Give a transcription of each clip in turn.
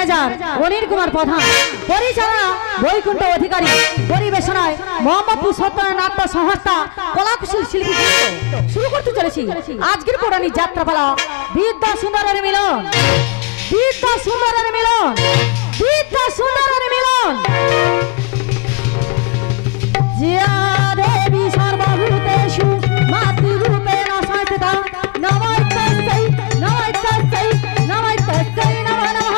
Manager Anil Kumar প্রধান, পরিচালনা বৈকুণ্ঠ অধিকারী, পরিবেশনায় মোহাম্মদপুর সত্যায়ন নাট্য সংস্থা কলাকুশল শিল্পী। শুরু করতে চলেছি আজকের পুরানি যাত্রাপালা বিদ্যা সুন্দরের মিলন, বিদ্যা সুন্দরের মিলন, বিদ্যা সুন্দরের মিলন। জিয়া দেবী সর্বভূতেষু মাতৃরূপেণ সংস্থিতা, নমস্তেই নমস্তেই নমস্তেই নমো নমঃ।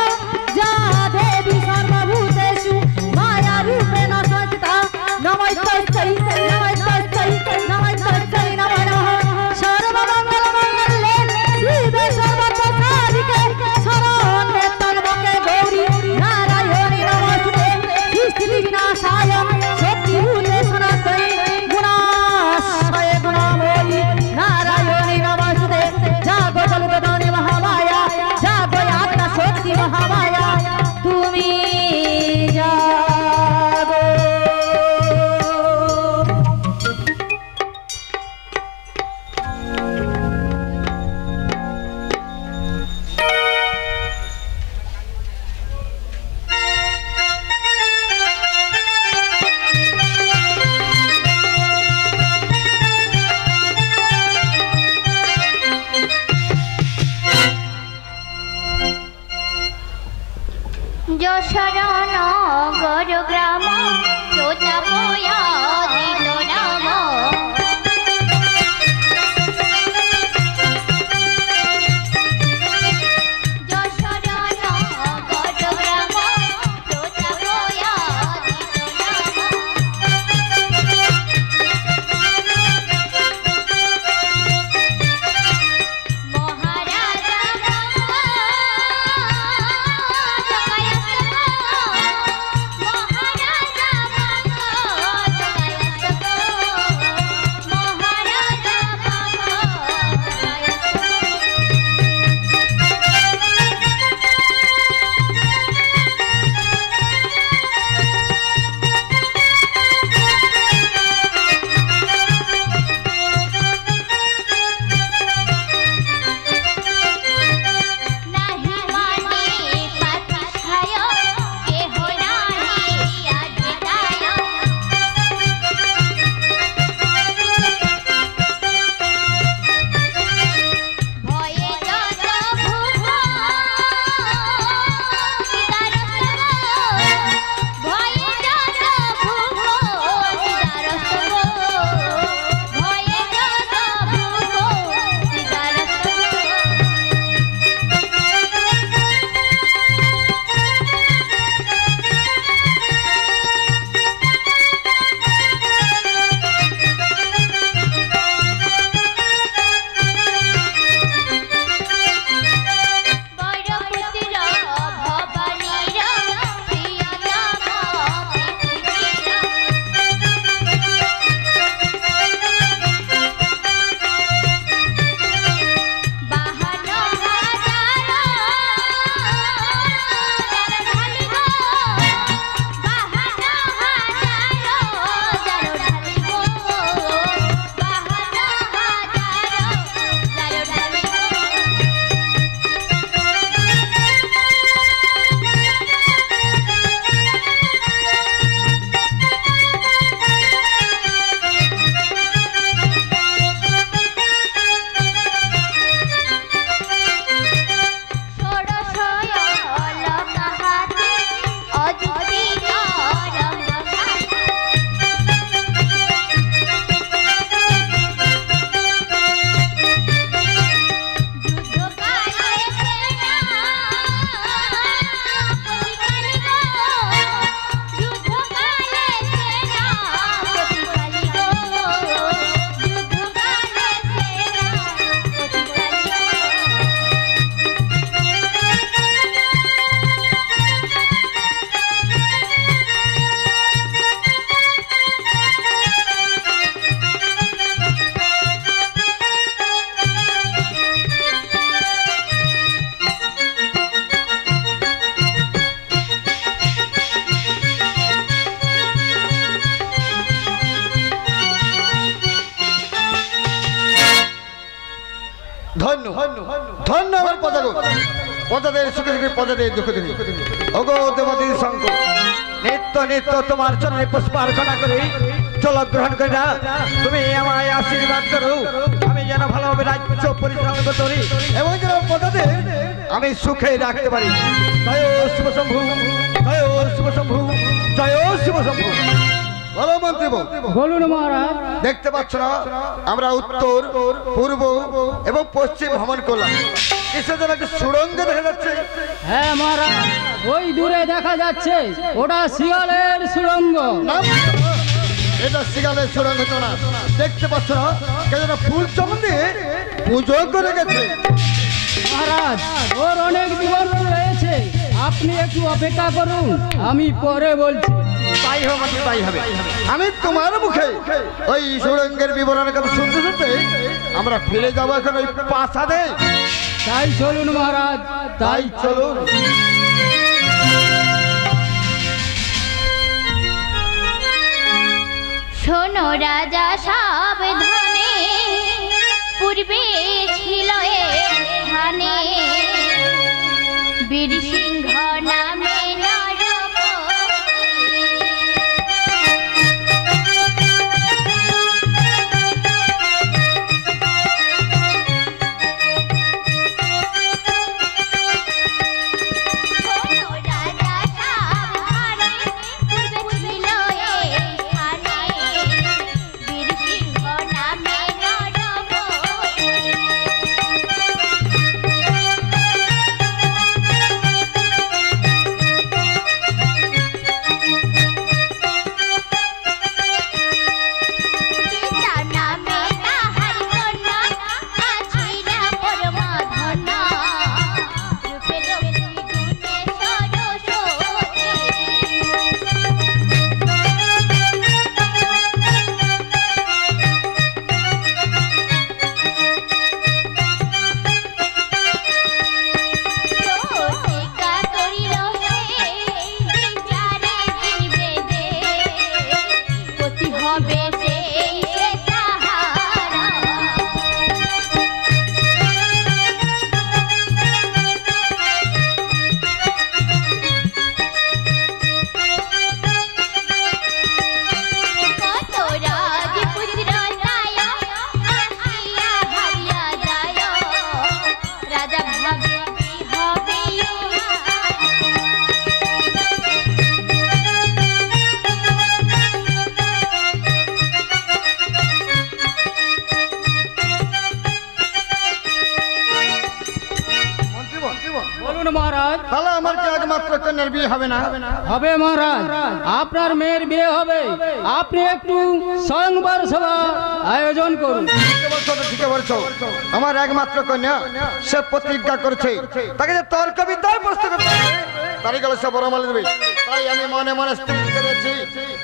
জিয়া দেবী সর্বভূতেষু মায়ারূপেণ সংস্থিতা, নমস্তেই নমস্তেই নমস্তেই নমো নমঃ। সর্বমঙ্গলমঙ্গলে শিবে সর্বসাধিকে, শরণ্যে ত্র্যম্বকে গৌরী নারায়ণী নমস্তুতে। সৃষ্টি বিনাশায় শক্তিভূতে সনাতনী, গুণাশয়ে গুণময়ী নারায়ণী নমস্তুতে। জাগো জগদ্ধাত্রী মহামায়া, জাগো আদ্যা শক্তি মহামায়া, তুমি জাগো। যশোরন গর গ্রাম চোচাপয়া দিত নাম। যশোরন গর গ্রাম চোচাপয়া দিত নাম। মহারাজা ধন্য ধন্য আমার পদাগত পদাদের সুখে সুখে পদাদের দুঃখে দুঃখে ওগো দেবতী শঙ্কর নিত্য নিত্য তোমার চরণে পুষ্পার্চনা করে জল গ্রহণ করে না তুমি আমায় আশীর্বাদ করো আমি যেন ভালোভাবে রাজ্য পরিচালনা করি এবং যেন পদাদের আমি সুখে রাখতে পারি জয় শিব শম্ভু জয় শিব শম্ভু জয় শিব শম্ভু। বলো মন্ত্রী বলুন মহারাজ। দেখতে পাচ্ছ না আমরা উত্তর পূর্ব এবং পশ্চিম ভ্রমণ করলাম কিসের জন্য একটা সুড়ঙ্গ দেখা যাচ্ছে? হ্যাঁ মহারাজ, ওই দূরে দেখা যাচ্ছে ওটা শিয়ালের সুড়ঙ্গ। না, এটা শিয়ালের সুড়ঙ্গ তো না। দেখতে পাচ্ছ না কেন ফুল চমন দিয়ে পুজো করে গেছে। মহারাজ ওর অনেক বিবরণ রয়েছে, আপনি একটু অপেক্ষা করুন, আমি পরে বলছি। তাই হবে তাই হবে। আমি তোমার মুখে ওই সুড়ঙ্গের বিবরণের কথা শুনতে শুনতে আমরা ফিরে যাবো এখন ওই প্রাসাদে। তাই চলুন মহারাজ, তাই চলুন। শোনো রাজা সাবধানে, পূর্বে ছিল এখানে বীর সিংহ নামে নরপতি। শোনো রাজা সাবধানে, পূর্বে ছিল এখানে বীর সিংহ নামে নরপতি। পিতা নামে তাহার কন্যা, আছিলা পরম ধন্য, রূপে লক্ষ্মী গুণে সরস্বতী। প্রতিজ্ঞা করিল সে, বিচারে দিবে দে, পতি হবে সেই সে তাহারা। কত রাজপুত্র যায়, আসিয়া হারিয়া যায়, রাজা ভাবে কি হবে বলুন মহারাজ। তাহলে আমার কি একমাত্র কন্যার বিয়ে হবে না? হবে মহারাজ, আপনার মেয়ের বিয়ে হবে, আপনি একটু স্বয়ংবর সভা আয়োজন করুন। ঠিক বলছো, আমার একমাত্র কন্যা সে প্রতিজ্ঞা করেছে তাকে যে তর্ক বিদ্যায় প্রশ্ন করতে হবে, তারই গেলে সে বড় মাল দেবে। তাই আমি মনে মনে স্থির করেছি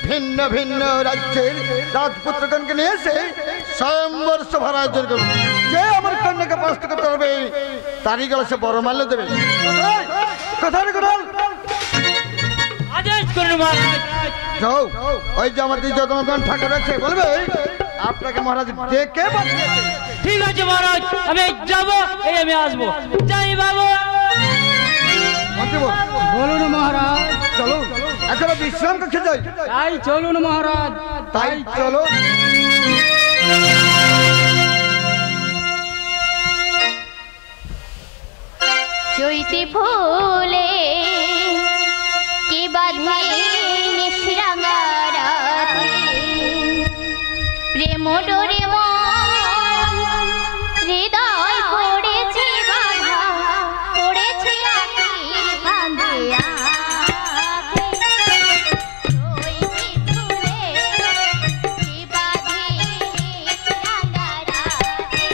ভিন্ন ভিন্ন রাজ্যের রাজপুত্রগণকে নিয়ে এসে স্বয়ংবর সভার আয়োজন করবো। যে আমার কন্যাকে প্রশ্ন করতে হবে তারই গেলে সে বড় মাল্য দেবে। কোথায় কোথায় আদেশ করুন মহারাজ। যাও, ওই যে আমাদের জগন্নাথ ঠাকুর আছে বলবে আপনাকে মহারাজ ডেকে পাঠিয়েছে। ঠিক আছে মহারাজ, আমি যাব, এই আমি আসবো। যাই বাবু। বলুন মহারাজ। চলো এখন বিশ্রাম কক্ষে যাই। তাই চলুন মহারাজ, তাই চলো। চৈতি ফুলে কি বাঁধে নিশরাঙারাতে, প্রেম ডোরে মন হৃদয় পড়েছে বাধা, পড়েছে আখির ফাঁদে আঁখে। চৈতি ফুলে কি বাঁধে নিশরাঙারাতে,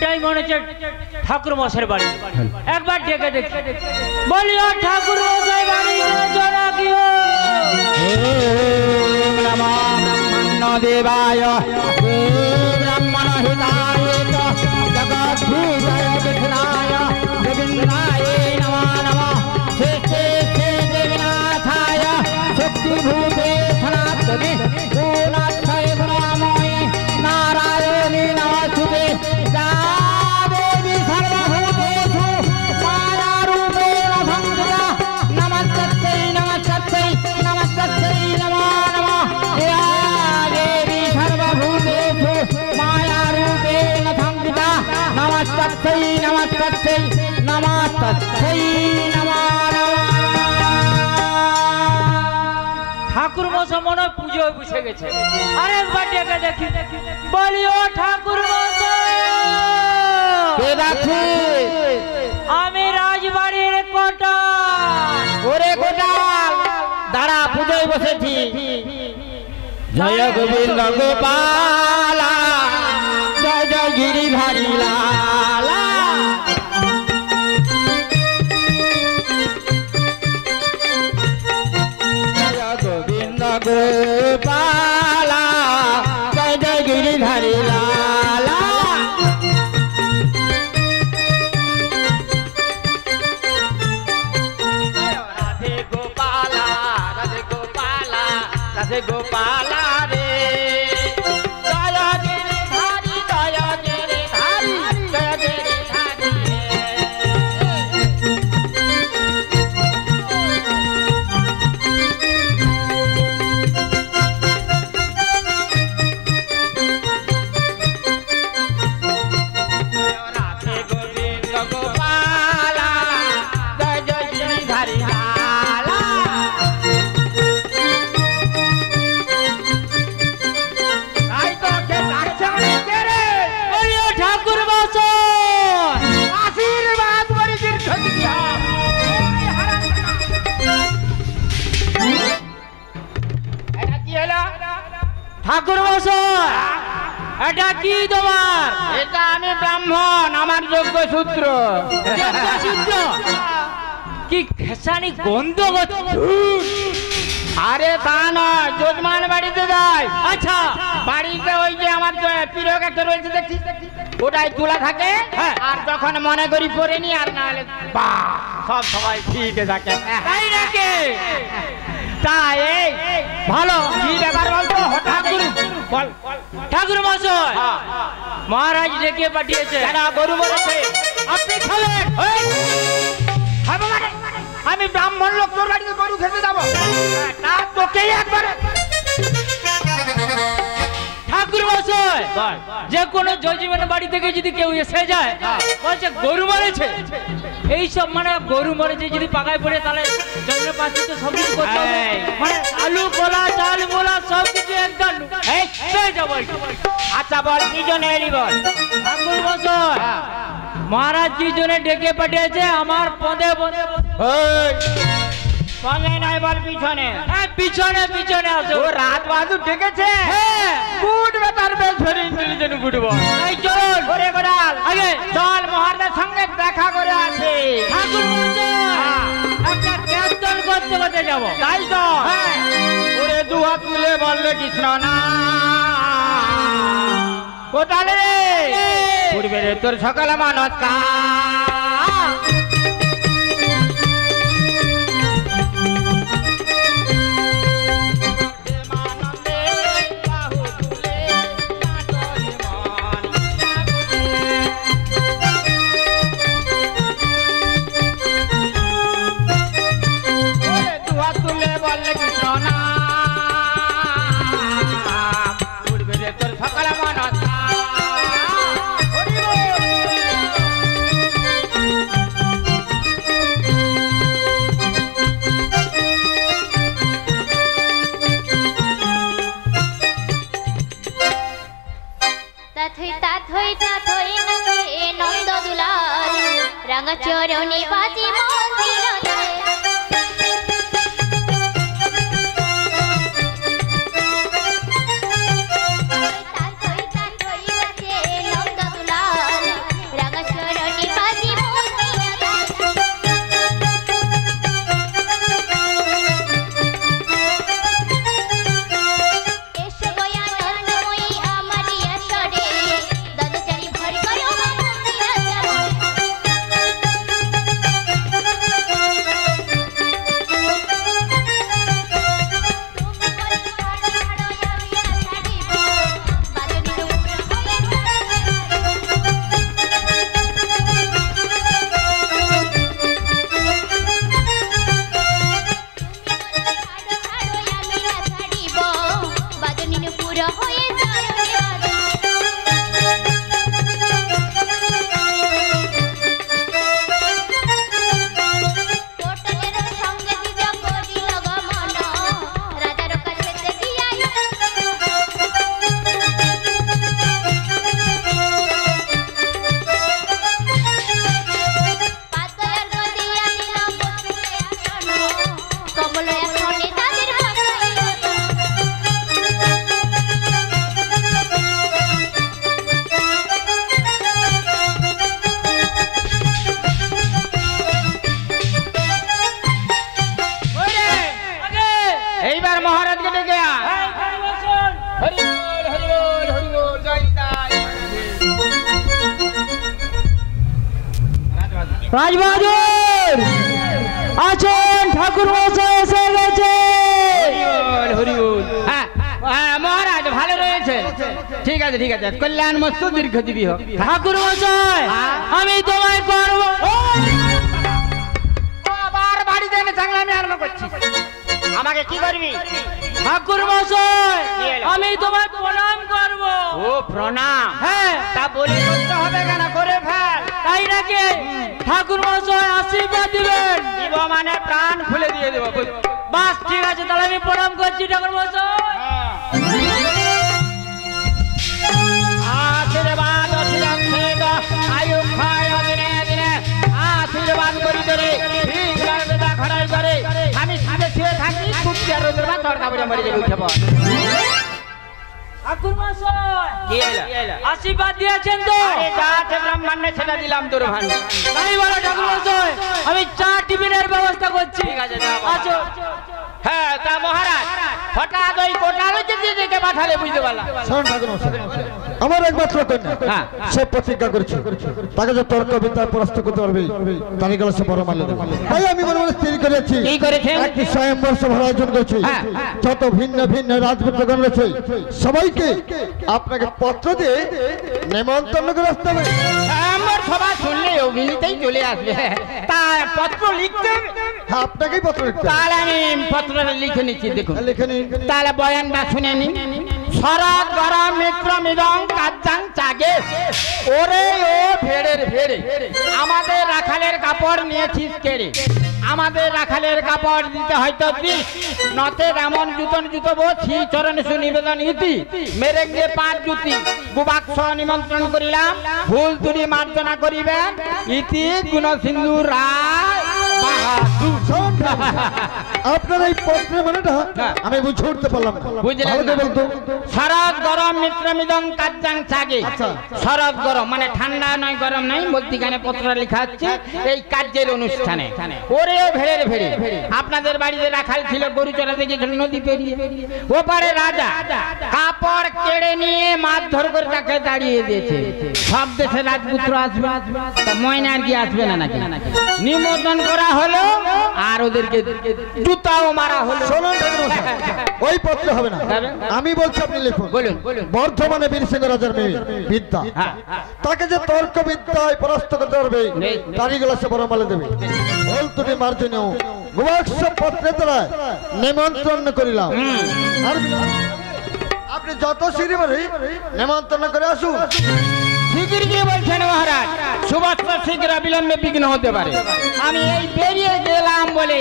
এটাই মনে হচ্ছে ঠাকুর মশাইয়ের বাড়ি। একবার ডেকে দেখি, বলি ও ঠাকুর মশাই বাড়ি নাকি? দেবায় ব্রাহ্মণ হিতায় জগদ্ধিতায় কৃষ্ণায় গোবিন্দায় নমো নমঃ। শ্রেষ্ঠে দেবনাথায় শক্তিভূতে সনাতনে গুণাক্ষয়ে গুণাময়ে নারায়ণী নমস্তুতে। যা দেবী সর্বভূতেষু মায়ারূপেণ সংস্থিতা নমস্তস্যৈ নমস্তস্যৈ নমস্তস্যৈ নমো নমঃ। या देवी सर्वभूतेषु मायारूपेण संस्थिता नमस्तस्यै नमस्तस्यै नमस्तस्यै नमो नमः। ঠাকুর মশাই মনে হয় পুজোয় বসে গেছে। আরেকবার ডেকে দেখি, বলি ও ঠাকুর মশাই। কে ডাকছে? আমি রাজবাড়ির কোটা। ওরে কোটাল, দাঁড়া, পুজোয় বসেছি। জয় গোবিন্দ গোপালা, জয় জয় গিরিধারী লালা। জয় গোবিন্দ গোপালা, জয় জয় গিরিধারী লালা। রাধে গোপালা, রাধে গোপালা, রাধে গোপালা রে। জয় গিরিধারী, জয় গিরিধারী, জয় গিরিধারী রে। রাধে গোবিন্দ গোপালা, জয় জয় গিরিধারী লালা। তাই তো কে ডাকছে মানে কে রে? বলি ও ঠাকুর মশাই। আশীর্বাদ করি দীর্ঘজীবী হও। ওই হারামজাদা। এটা কি হলো? ঠাকুর মশাই, এটা কি তোমার? এটা আমি ব্রাহ্মণ, আমার যোগ্য সূত্র। যোগ্যসূত্র? কি খেসানি গন্ধ করছে। আরে তা নয়, যজমান বাড়িতে যাই। আচ্ছা, বাড়িতে ওই যে আমার পিরক একটা রয়েছে দেখছিস, ওটাই তোলা থাকে। হ্যাঁ। আর যখন মনে করি পরে নি, আর না হলে বাহ, সব সবাই ফিটে থাকে। তাই নাকি? তাই এই ভালো। কি ব্যাপার বলতো? হঠাৎ বল। ঠাকুর মশাই, হ্যাঁ। মহারাজ ডেকে পাঠিয়েছে। কেন গরু বলেছে? আপনি খাবেন? এই, খাবো মানে? আমি ব্রাহ্মণ লোক, তোর বাড়িতে গরু খেতে যাবো? তা তোকেই একবারে। ঠাকুর মশাই, যে কোনো জজিমের বাড়ি থেকে যদি কেউ এসে যায়, বলছে গরু মরেছে, এইসব মানে গরু মরেছে যদি পাকায় পড়ে, তাহলে জন্মের পাশে তো সব কিছু করতে হবে। এই। মানে আলু কোলা চাল মোলা সব কিছু একদম এই, যাবো। আচ্ছা বল, কি জন্য এলি বল? ঠাকুর মশাই, মহারাজ কি জন্য ডেকে পাঠিয়েছে আমার পদে পদে। সঙ্গে নাই বল, পিছনে। পিছনে পিছনে আসো। ও রাত বাহাদুর ডেকেছে? হ্যাঁ। গুড ব্যাপার, বেশ ভেরি ইন্টেলিজেন্ট গুড বল। এই চল ওরে গোড়াল, আগে চল মহারাজের সঙ্গে দেখা করে আসি। ঠাকুর মশাই, একটা কীর্তন করতে করতে যাবো। তাই তো? হ্যাঁ। ওরে দুহাত তুলে বললে কৃষ্ণ না কোটালে রে, পূর্বে রে তোর সকাল নমস্কার। দুহাত তুলে বললে কৃষ্ণ না, পূর্বে রে তোর সকাল নমস্কার। হরি বল। তাথই নাকি নন্দ দুলাল রাঙা চরণে বাজি মন্দির রাজবাহাদুর আছেন, ঠাকুর মশাই এসে গেছে। হরিবল। হ্যাঁ হ্যাঁ মহারাজ ভালো রয়েছে। ঠিক আছে ঠিক আছে, কল্যাণ মস্ত দীর্ঘজীবী হোক। ঠাকুর মশাই আমি তোমায় করব। আবার বাড়িতে এনে চাংলামি আরম্ভ করছিস। আমাকে কি করবি? ঠাকুর মশাই আমি তোমায় প্রণাম করব। ও প্রণাম? হ্যাঁ তা বলে করতে হবে কেন, করে ফেল। তাই নাকি? ঠাকুর মশাই আশীর্বাদ দিবেন। দিব মানে প্রাণ খুলে দিয়ে দেবো। বাস ঠিক আছে, তাহলে আমি প্রণাম করছি ঠাকুর মশাই। আশীর্বাদ অতিরক্ষিত আয়ু ক্ষয় দিনে দিনে আশীর্বাদ করি করে ঠিক রাজা খড়াই করে আমি সাথে শুয়ে থাকি কুচ্চিয়া রোদের বা তড়কা বলে মরে যাবে উঠে পড়। ঠাকুর মশাই কি এলো? আশীর্বাদ দিয়েছেন তো? আরে যা আছে ব্রাহ্মণে সেটা দিলাম তোর ভান। তাই বলো ঠাকুর মশাই, আমি চা টিফিনের ব্যবস্থা করছি। ঠিক আছে যা বাবা। আচ্ছা হ্যাঁ তা মহারাজ হঠাৎ ওই কোটালকে দিকে পাঠালে বুঝতে পারলাম। শোন ঠাকুর মশাই, আমার একমাত্র কন্যা সে প্রতিজ্ঞা করেছে তাকে যে তর্ক বিদ্যায় পরাস্ত করতে পারবে তারই গেলে সে বড় মাল্য দেবে। তাই আমি মনে মনে স্থির করেছি কি করেছেন? একটি স্বয়ংবর সভার আয়োজন করেছি। যত ভিন্ন ভিন্ন রাজপুত্রগণ রয়েছে সবাইকে আপনাকে পত্র দিয়ে নেমন্তন্ন করে আসতে হবে। আমার সবাই শুনলে অভিনীতেই চলে আসবে। তা পত্র লিখতে হবে? হ্যাঁ, আপনাকেই পত্র লিখতে হবে। তাহলে আমি পত্রটা লিখে নিচ্ছি দেখুন। লিখে নিন। তাহলে বয়ানটা শুনে নিন। শরৎ গরম মিত্র মৃদং কাজ্জাং চাগে ওরে ও ভেড়ের ভেড়ে আমাদের রাখালের কাপড় নিয়েছিস কেড়ে। আমাদের রাখালের কাপড় দিতে হয়তো দিস নতে এমন জুতন জুতবো শ্রী চরণে সুনিবেদন ইতি মেরে গিয়ে 5 জুতি গুবাক্ষ নিমন্ত্রণ করিলাম ভুল তুরি মার্জনা করিবেন ইতি গুণ সিন্ধু রায় বাহাদুর। শোন ঠাকুর, আপনার এই পত্রের মানেটা আমি বুঝে উঠতে পারলাম না। বুঝলেন ভালো করে না? বলতো। শরৎ গরম মিত্র মৃদং কাজ্জাং চাগে। শরৎ গরম মানে ঠান্ডা নয় গরম নয়, মধ্যিখানে পত্র লেখা হচ্ছে এই কার্যের অনুষ্ঠানে। ওরে ভেড়ের ভেড়ে আপনাদের বাড়িতে রাখাল ছিল, গরু চড়াতে গেছিল নদী পেরিয়ে। ওপারে রাজা কাপড় কেড়ে নিয়ে মারধর করে তাকে দাঁড়িয়ে দিয়েছে। সব দেশে রাজপুত্র আসবে, তা ময়নার কি আসবে না নাকি? নিমন্ত্রণ করা হলো আর ওদেরকে জুতাও মারা হলো। শোনুন ঠাকুর মশাই, ওই পত্র হবে না। আমি বলছি আপনি লিখুন। বলুন বলুন। বর্ধমানে বীরসিংহ রাজার মেয়ে বিদ্যা, তাকে যে তর্ক বিদ্যায় পরাস্ত করতে পারবে তারই গেলে সে বড় মালে দেবে। ভুল ত্রুটি মার্জনীয় গুবাক্ষ পত্রের দ্বারা নিমন্ত্রণ করিলাম। আর আপনি যত শীঘ্র নিমন্ত্রণ করে আসুন। শিগগির গিয়ে বলছেন মহারাজ, সুবস্ত শীঘ্র বিলম্বে বিঘ্ন হতে পারে। আমি এই বেরিয়ে গেলাম বলে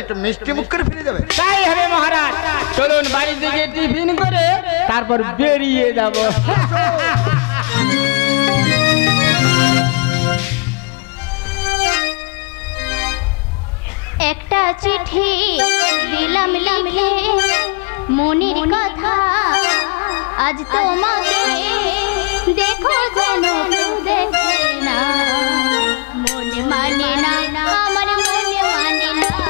একটু মিষ্টি মুখ করে ফিরে যাবে। তাই হবে মহারাজ। চলুন বাড়ি থেকে টিফিন করে তারপর বেরিয়ে যাব। একটা চিঠি দিলাম লিখে মনের কথা আজ তোমাকে দেখো যেন কেউ দেখে না। মন মানে না আমার মন মানে না, মন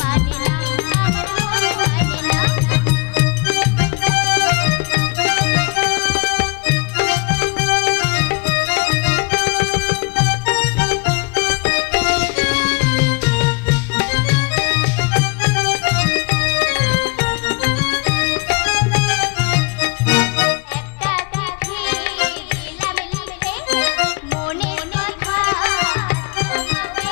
মানে না আমার মন মানে না। একটা চিঠি দিলাম লিখে মনের কথা তোমাকে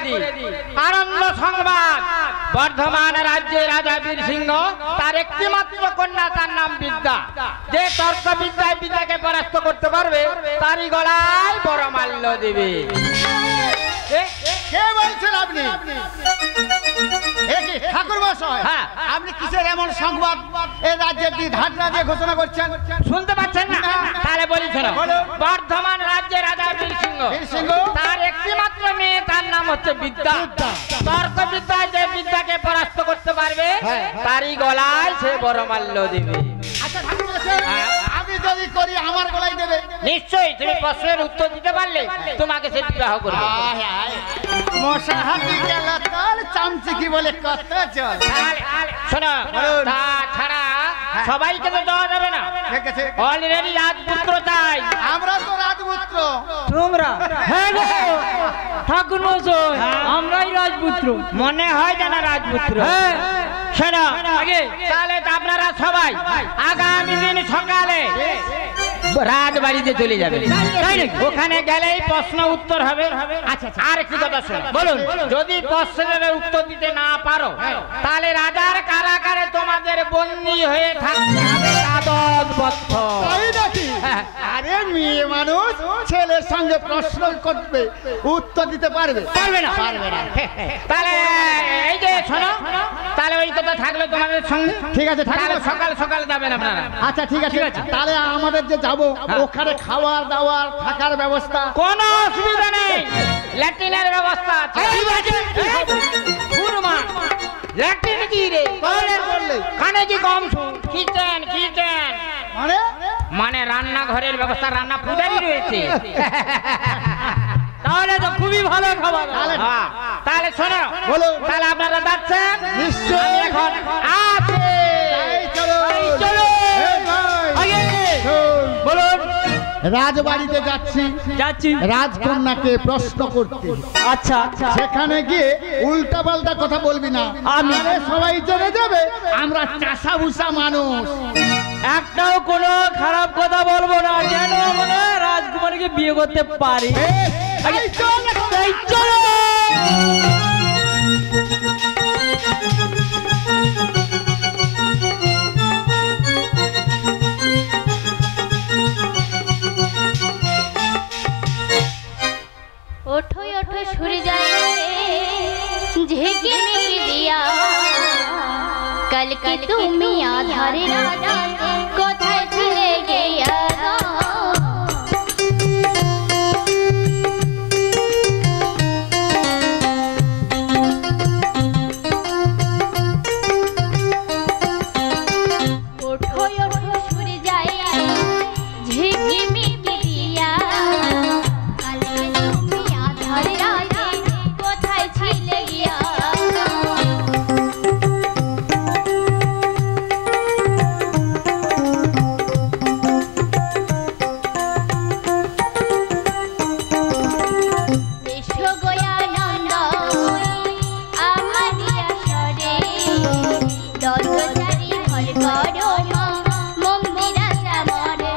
করে দিই। আনন্দ সংবাদ, বর্ধমান রাজ্যের রাজা বীর সিংহ তার একটি মাত্র কন্যা, তার নাম বিদ্যা। যে তর্ক বিদ্যায় বিদ্যাকে পরাস্ত করতে পারবে তারই গলায় বরমাল্য দেবে। কে বলছেন আপনি? ঠাকুর মশাই, হ্যাঁ। আপনি কিসের এমন সংবাদ এই রাজ্যের ধারণা দিয়ে ঘোষণা করছেন? শুনতে পাচ্ছেন না? তাহলে বলি শোনো। বর্ধমান রাজ্যের রাজা বীর সিংহ তার একটি মাত্র মেয়ে, তার নাম হচ্ছে বিদ্যা। তর্ক বিদ্যায় যে বিদ্যাকে পরাস্ত করতে পারবে তারই গলায় সে বরমাল্য দেবে। আচ্ছা ঠাকুর মশাই, আমি যদি করি আমার গলায় দেবে? নিশ্চয়ই, তুমি প্রশ্নের উত্তর দিতে পারলে তোমাকে সে বিবাহ করবে। মশা হাতি গেল তার চামচি কি বলে কত চল। শোনো, তাছাড়া সবাইকে তো দেওয়া যাবে না। ঠিক আছে, অলরেডি রাজপুত্র চাই। আমরা তো রাজপুত্র। তোমরা? হ্যাঁ গো ঠাকুর মশাই, আমরাই রাজপুত্র। মনে হয় জানা রাজপুত্র। হ্যাঁ। শোনো, আগে তাহলে তো আপনারা সবাই আগামী দিন সকালে রাজবাড়িতে চলে যাবে। তাই নাকি? ওখানে গেলেই প্রশ্ন উত্তর হবে। আচ্ছা, আচ্ছা। আর একটি কথা শোনো, বলুন। যদি প্রশ্নের উত্তর দিতে না পারো তাহলে রাজার কারাগারে তোমাদের বন্দী হয়ে থাকতে হবে 10 বছর। তাই নাকি? আরে মেয়ে মানুষ ছেলের সঙ্গে প্রশ্ন করবে, উত্তর দিতে পারবে? পারবে না, পারবে না। তাহলে এই যে শোনো, তাহলে ওই কথা থাকলো তোমাদের সঙ্গে। ঠিক আছে, তাহলে ঠাকুর সকাল সকাল যাবেন আপনারা। আচ্ছা ঠিক আছে, তাহলে আমাদের যে যাবো ওখানে খাওয়ার দাওয়ার থাকার ব্যবস্থা? কোনো অসুবিধা নেই, ল্যাট্রিনের ব্যবস্থা আছে। ল্যাট্রিন কি রে? কানে কি কম শুন? কিচেন, কিচেন মানে মানে রান্নাঘরের ব্যবস্থা, রান্না পূজারি রয়েছে। তাহলে তো খুবই ভালো খাবার। হ্যাঁ, তাহলে শোনো, বলুন। তাহলে আপনারা যাচ্ছেন? নিশ্চয়ই। আমি এখন আছি। এই চলো, চলো। এই ভাই, আগে শোন, বলুন। রাজবাড়িতে যাচ্ছি যাচ্ছি। রাজকন্যাকে প্রশ্ন করতে। আচ্ছা আচ্ছা। সেখানে গিয়ে উল্টা পাল্টা কথা বলবি না, আমি- আরে সবাই জেনে যাবে আমরা চাষা ভুষা মানুষ। একটাও কোনো খারাপ কথা বলবো না, যেন আমরা রাজকুমারীকে বিয়ে করতে পারি। এই চল এখন। এই চলো। ওঠো ওঠো সূর্য যায় ঝেঁকে মেঘে দিয়া, কালকে তুমি আধারে রাতে কোথায় ছিলে গিয়া? ওঠো ওঠো সূর্য যায় ঝেঁকে মেঘে দিয়া, কালকে তুমি আধারে রাতে কোথায় ছিলে গিয়া? এসো গয়ানন্দ আমারিয়া সরে, দশচারি ঘর করো মন্দিরা সামরে।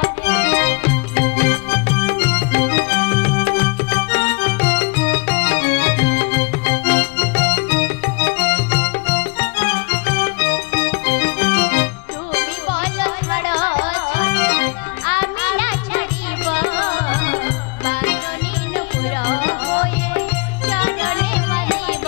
তুমি বলো ছাড়ো, আমি না ছাড়িব, বাঁধনি নুপুর হয়ে চরণে বাঁধিব।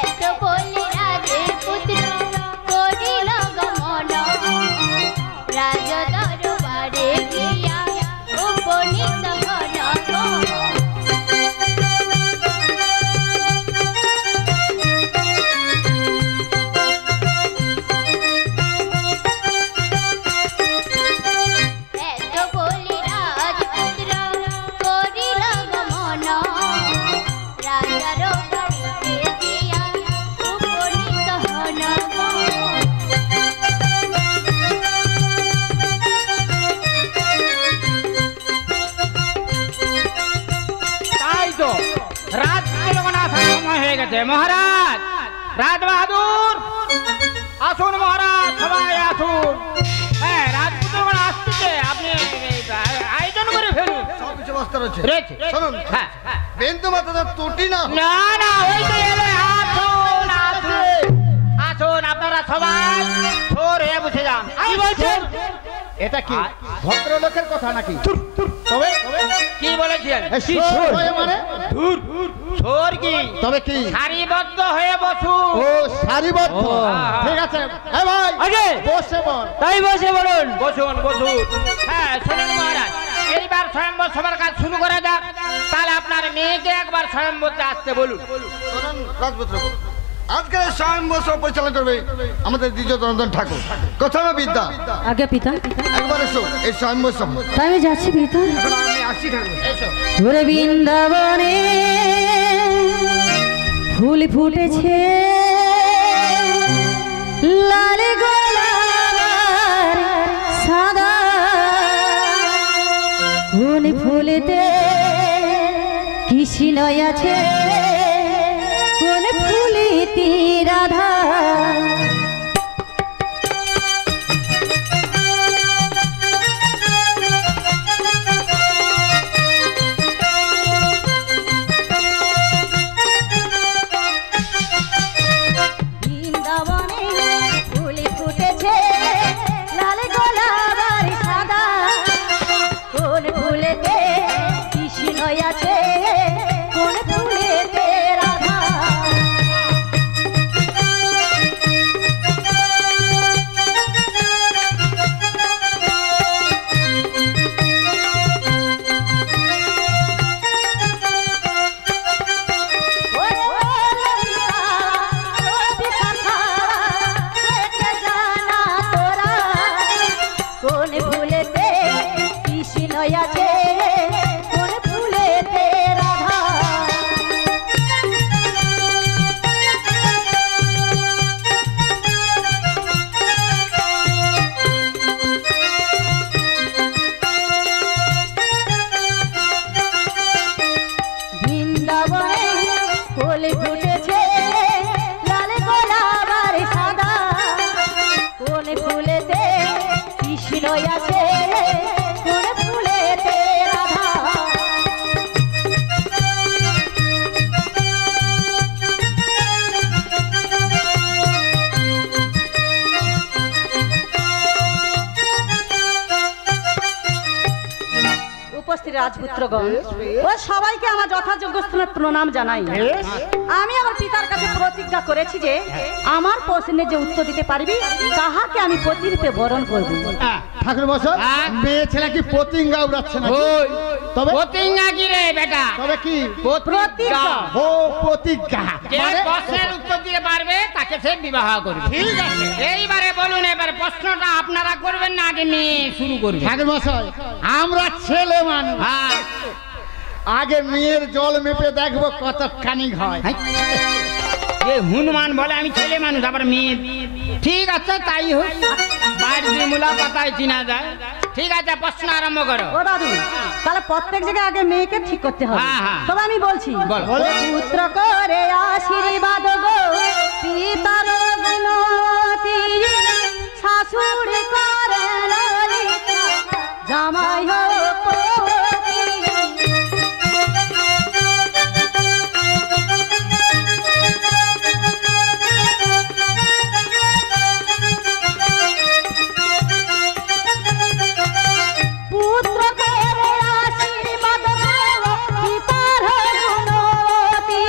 এত বলে রাজের পুত্র করিল গমন, রাজ দরবারে গিয়া উপনীত হল গো। এত বলে রাজপুত্র করিল গমন, রাজার বাড়িতে গিয়া উপনীত হল গো। তাই তো রাজপুত্র যখন আসার সময় হয়ে গেছে, মহারাজ রাজ বাহাদুর রয়েছে রয়েছে। শুনুন হ্যাঁ, হ্যাঁ। বিন্দু মাত্র ত্রুটি না না না ওই তো এলো আসুন আসুন আসুন আপনারা সবাই ছোর হয়ে বসে যান কি বলছেন? এটা কি ভদ্রলোকের কথা নাকি তবে কি বলেছেন কি ছোট হয়ে মানে ছোর কি তবে কি সারিবদ্ধ হয়ে বসুন ও সারিবদ্ধ ঠিক আছে এই ভাই আগে বসে বল তাই বসে বলুন। বসুন বসুন হ্যাঁ শুনুন মহারাজ এইবার স্বয়ম্বর সবার কাজ শুরু করা যাক তাহলে আপনার মেয়েকে একবার স্বয়ম্বরতে আসতে বলুন শুনুন রাজপুত্র আজকে স্বয়ম্বর সভা পরিচালনা করবে আমাদের দ্বিতীয় রঞ্জন ঠাকুর কোথাও বিদ্যা আগে পিতা একবার এসো এই স্বয়ম্বর সভা তাই আমি যাচ্ছি পিতা। এখন আমি আসছি ঠাকুর এসো ওরে বৃন্দাবনে ফুল ফুটেছে লাল গোলাপ সাদা কোন ফুলেতে কৃষ্ণ আছে কোন ফুলেতে রাধা বৃন্দাবনে ফুল ফুটেছে লাল গোলাপ আর সাদা কোন ফুলেতে কৃষ্ণ আছে কোন ফুলেতে রাধা কোন ফুলেতে কৃষ্ণ আছে কোন ফুলেতে রাধা বৃন্দাবনে ফুল ফুটেছে লাল গোলাপ আর সাদা কোন ফুলেতে কৃষ্ণ আছে কোন ফুলেতে রাধা উপস্থিত রাজপুত্রগণ ও সবাইকে আমার যথাযোগ্য স্থানে প্রণাম জানাই। আমি আমার পিতার কাছে প্রতিজ্ঞা করেছি যে আমার প্রশ্নের যে উত্তর দিতে পারবি তাহাকে আমি প্রতিরূপে বরণ করব। ঠাকুর মশাই হ্যাঁ? মেয়ে ছেলে কি প্রতিজ্ঞা উড়াচ্ছে না ওই তবে প্রতিজ্ঞা কি রে বেটা তবে কি প্রতিজ্ঞা ও প্রতিজ্ঞা যে মানে প্রশ্নের উত্তর দিতে পারবে তাকে সে বিবাহ করবে ঠিক আছে এইবারে বলুন এবার প্রশ্নটা আপনারা করবেন না আগে মেয়ে শুরু করবে ঠাকুর মশাই আমরা ছেলে মানুষ হ্যাঁ আগে মেয়ের জল মেপে দেখবো কতখানি হয় এ হনুমান বলে আমি ছেলে মানুষ আবার মেয়ে ঠিক আছে তাই হোক বাড়ির মূলা পাতায় চিনা যায় ঠিক আছে প্রশ্ন আরম্ভ করো ও দাদু তাহলে প্রত্যেক জায়গায় আগে মেয়েকে ঠিক করতে হবে। হ্যাঁ, হ্যাঁ। তবে আমি বলছি বলো। পুত্র করে আশীর্বাদ গো পিতার গুণতি শাশুড় করে ললিতা জামাই হোক পতি। পুত্র করে আশীর্বাদ গো পিতার গুণতি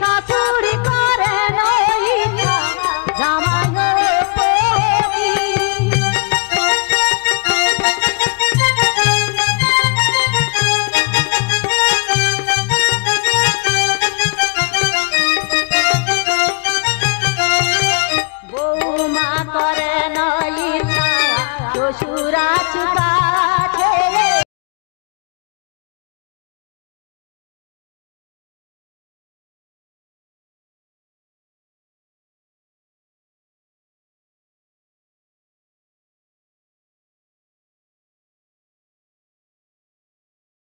শাশুড় করে ললিতা জামাই হোক পতি। বৌমা করে নইতা শ্বশুরা চুপা